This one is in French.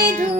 Bye.